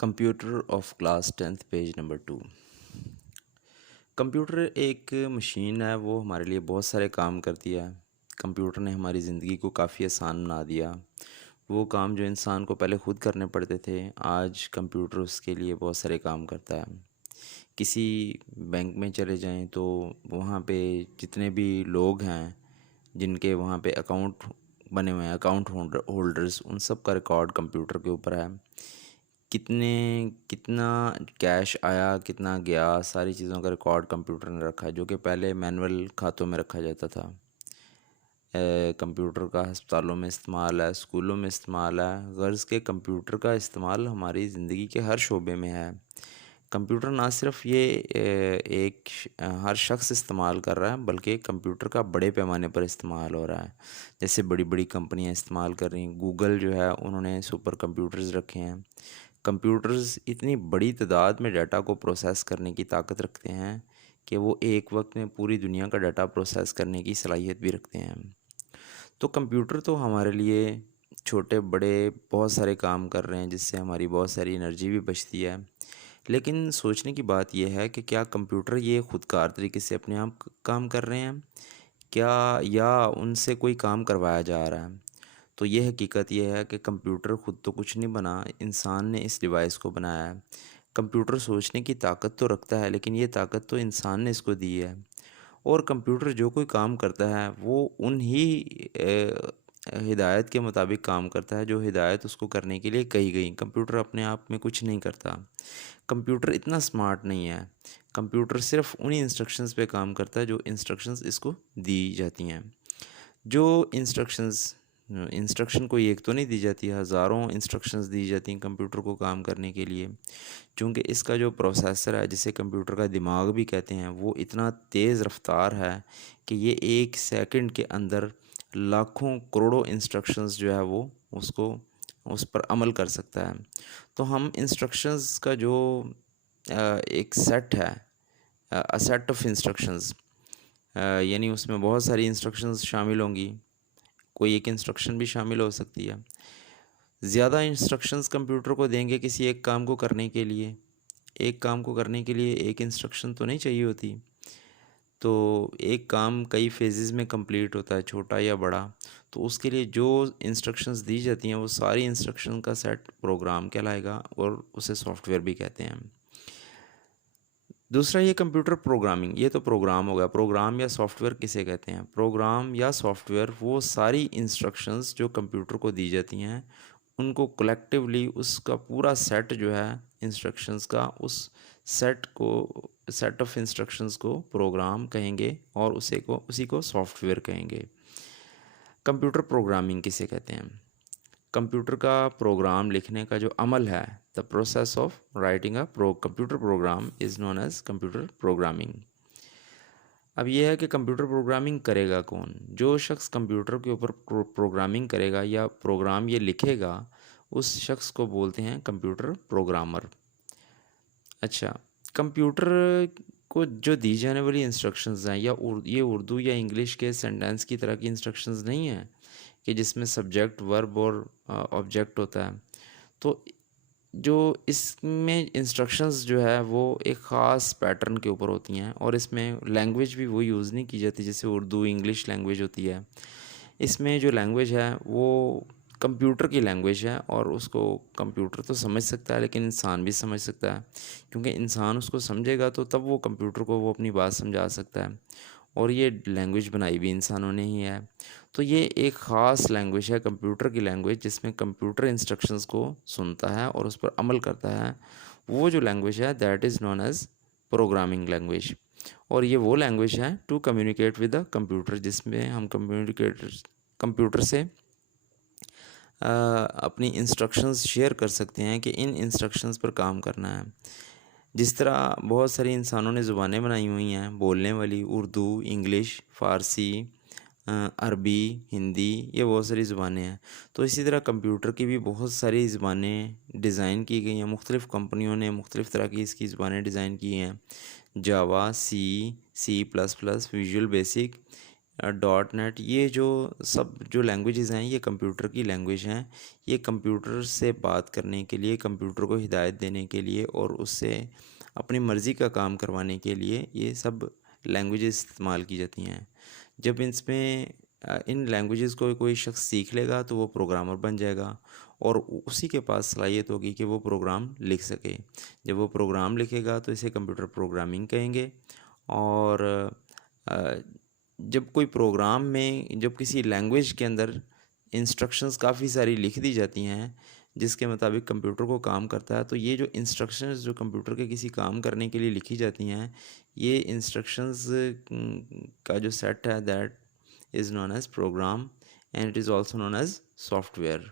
Computer of class 10th page number 2। Computer एक machine है, वो हमारे लिए बहुत सारे काम करती है। कंप्यूटर ने हमारी ज़िंदगी को काफ़ी आसान बना दिया। वो काम जो इंसान को पहले खुद करने पड़ते थे, आज कंप्यूटर उसके लिए बहुत सारे काम करता है। किसी बैंक में चले जाएं तो वहाँ पे जितने भी लोग हैं जिनके वहाँ पे अकाउंट बने हुए हैं, अकाउंट होल्डर्स, उन सब का रिकॉर्ड कंप्यूटर के ऊपर है। कितना कैश आया, कितना गया, सारी चीज़ों का रिकॉर्ड कंप्यूटर ने रखा है, जो कि पहले मैनुअल खातों में रखा जाता था। कंप्यूटर का अस्पतालों में इस्तेमाल है, स्कूलों में इस्तेमाल है। गर्ज़ के कंप्यूटर का इस्तेमाल हमारी ज़िंदगी के हर शोबे में है। कंप्यूटर ना सिर्फ ये हर शख्स इस्तेमाल कर रहा है, बल्कि कंप्यूटर का बड़े पैमाने पर इस्तेमाल हो रहा है। जैसे बड़ी बड़ी कंपनियां इस्तेमाल कर रही हैं। गूगल जो है, उन्होंने सुपर कंप्यूटर्स रखे हैं। कंप्यूटर्स इतनी बड़ी तादाद में डाटा को प्रोसेस करने की ताकत रखते हैं कि वो एक वक्त में पूरी दुनिया का डाटा प्रोसेस करने की सलाहियत भी रखते हैं। तो कंप्यूटर तो हमारे लिए छोटे बड़े बहुत सारे काम कर रहे हैं, जिससे हमारी बहुत सारी एनर्जी भी बचती है। लेकिन सोचने की बात यह है कि क्या कंप्यूटर ये खुदकार तरीके से अपने आप काम कर रहे हैं, क्या या उनसे कोई काम करवाया जा रहा है। तो ये हकीकत यह है कि कंप्यूटर खुद तो कुछ नहीं बना, इंसान ने इस डिवाइस को बनाया है। कंप्यूटर सोचने की ताकत तो रखता है, लेकिन ये ताकत तो इंसान ने इसको दी है। और कंप्यूटर जो कोई काम करता है वो हिदायत के मुताबिक काम करता है, जो हिदायत उसको करने के लिए कही गई। कंप्यूटर अपने आप में कुछ नहीं करता। कंप्यूटर इतना स्मार्ट नहीं है। कंप्यूटर सिर्फ उन्हीं इंस्ट्रक्शंस पे काम करता है जो इंस्ट्रक्शंस इसको दी जाती हैं। जो इंस्ट्रक्शन कोई एक तो नहीं दी जाती, हज़ारों इंस्ट्रक्शंस दी जाती हैं कंप्यूटर को काम करने के लिए। क्योंकि इसका जो प्रोसेसर है, जिसे कंप्यूटर का दिमाग भी कहते हैं, वो इतना तेज़ रफ्तार है कि ये 1 सेकंड के अंदर लाखों करोड़ों इंस्ट्रक्शंस जो है वो उसको उस पर अमल कर सकता है। तो हम इंस्ट्रक्शंस का जो एक सेट है, अ सेट ऑफ इंस्ट्रक्शंस, यानी उसमें बहुत सारी इंस्ट्रक्शंस शामिल होंगी। कोई एक इंस्ट्रक्शन भी शामिल हो सकती है। ज़्यादा इंस्ट्रक्शंस कंप्यूटर को देंगे किसी एक काम को करने के लिए। एक काम को करने के लिए एक इंस्ट्रक्शन तो नहीं चाहिए होती। तो एक काम कई फेजेज़ में कंप्लीट होता है, छोटा या बड़ा। तो उसके लिए जो इंस्ट्रक्शंस दी जाती हैं, वो सारी इंस्ट्रक्शन का सेट प्रोग्राम कहलाएगा, और उसे सॉफ्टवेयर भी कहते हैं। दूसरा, ये कंप्यूटर प्रोग्रामिंग, ये तो प्रोग्राम हो गया। प्रोग्राम या सॉफ्टवेयर किसे कहते हैं? प्रोग्राम या सॉफ्टवेयर वो सारी इंस्ट्रक्शंस जो कंप्यूटर को दी जाती हैं, उनको कलेक्टिवली उसका पूरा सेट जो है इंस्ट्रक्शंस का, उस सेट ऑफ इंस्ट्रक्शंस को प्रोग्राम कहेंगे, और उसी को सॉफ्टवेयर कहेंगे। कंप्यूटर प्रोग्रामिंग किसे कहते हैं? कंप्यूटर का प्रोग्राम लिखने का जो अमल है, the process of writing a computer program is known as computer programming. अब यह है कि कंप्यूटर प्रोग्रामिंग करेगा कौन? जो शख्स कंप्यूटर के ऊपर प्रोग्रामिंग करेगा या प्रोग्राम ये लिखेगा, उस शख्स को बोलते हैं कंप्यूटर प्रोग्रामर। अच्छा, कंप्यूटर को जो दी जाने वाली इंस्ट्रक्शंस हैं, ये उर्दू या इंग्लिश के सेंटेंस की तरह की इंस्ट्रक्शंस नहीं हैं कि जिसमें सब्जेक्ट, वर्ब और ऑब्जेक्ट होता है। तो जो इसमें इंस्ट्रक्शंस जो है वो एक ख़ास पैटर्न के ऊपर होती हैं, और इसमें लैंग्वेज भी वो यूज़ नहीं की जाती जैसे उर्दू इंग्लिश लैंग्वेज होती है। इसमें जो लैंग्वेज है वो कंप्यूटर की लैंग्वेज है, और उसको कंप्यूटर तो समझ सकता है, लेकिन इंसान भी समझ सकता है। क्योंकि इंसान उसको समझेगा तो तब वो कंप्यूटर को वो अपनी बात समझा सकता है, और ये लैंग्वेज बनाई भी इंसानों ने ही है। तो ये एक ख़ास लैंग्वेज है, कंप्यूटर की लैंग्वेज, जिसमें कंप्यूटर इंस्ट्रक्शंस को सुनता है और उस पर अमल करता है। वो जो लैंग्वेज है, that is known as programming language. और ये वो लैंग्वेज है to communicate with the computer, जिसमें हम कंप्यूटर से अपनी इंस्ट्रक्शंस शेयर कर सकते हैं कि इन इंस्ट्रक्शंस पर काम करना है। जिस तरह बहुत सारी इंसानों ने ज़ुबानें बनाई हुई हैं बोलने वाली, उर्दू, इंग्लिश, फ़ारसी, अरबी, हिंदी, ये बहुत सारी ज़ुबानें हैं। तो इसी तरह कंप्यूटर की भी बहुत सारी ज़ुबानें डिज़ाइन की गई हैं। मुख्तलिफ़ कंपनियों ने मुख्तलिफ़ तरह की इसकी ज़ुबानें डिज़ाइन की हैं। Java, C, C plus plus, Visual Basic, dot net, ये जो सब जो लैंग्वेजेस हैं ये कंप्यूटर की लैंग्वेज हैं। ये कंप्यूटर से बात करने के लिए, कंप्यूटर को हिदायत देने के लिए और उससे अपनी मर्ज़ी का काम करवाने के लिए ये सब लैंग्वेजेस इस्तेमाल की जाती हैं। जब इसमें इन लैंग्वेजेस को कोई शख्स सीख लेगा तो वो प्रोग्रामर बन जाएगा और उसी के पास सलाहियत होगी कि वो प्रोग्राम लिख सके। जब वो प्रोग्राम लिखेगा तो इसे कंप्यूटर प्रोग्रामिंग कहेंगे। और अ, जब कोई प्रोग्राम में, जब किसी लैंग्वेज के अंदर इंस्ट्रक्शंस काफ़ी सारी लिख दी जाती हैं जिसके मुताबिक कंप्यूटर को काम करता है, तो ये जो इंस्ट्रक्शंस जो कंप्यूटर के किसी काम करने के लिए लिखी जाती हैं, ये इंस्ट्रक्शंस का जो सेट है that is known as program and it is also known as software.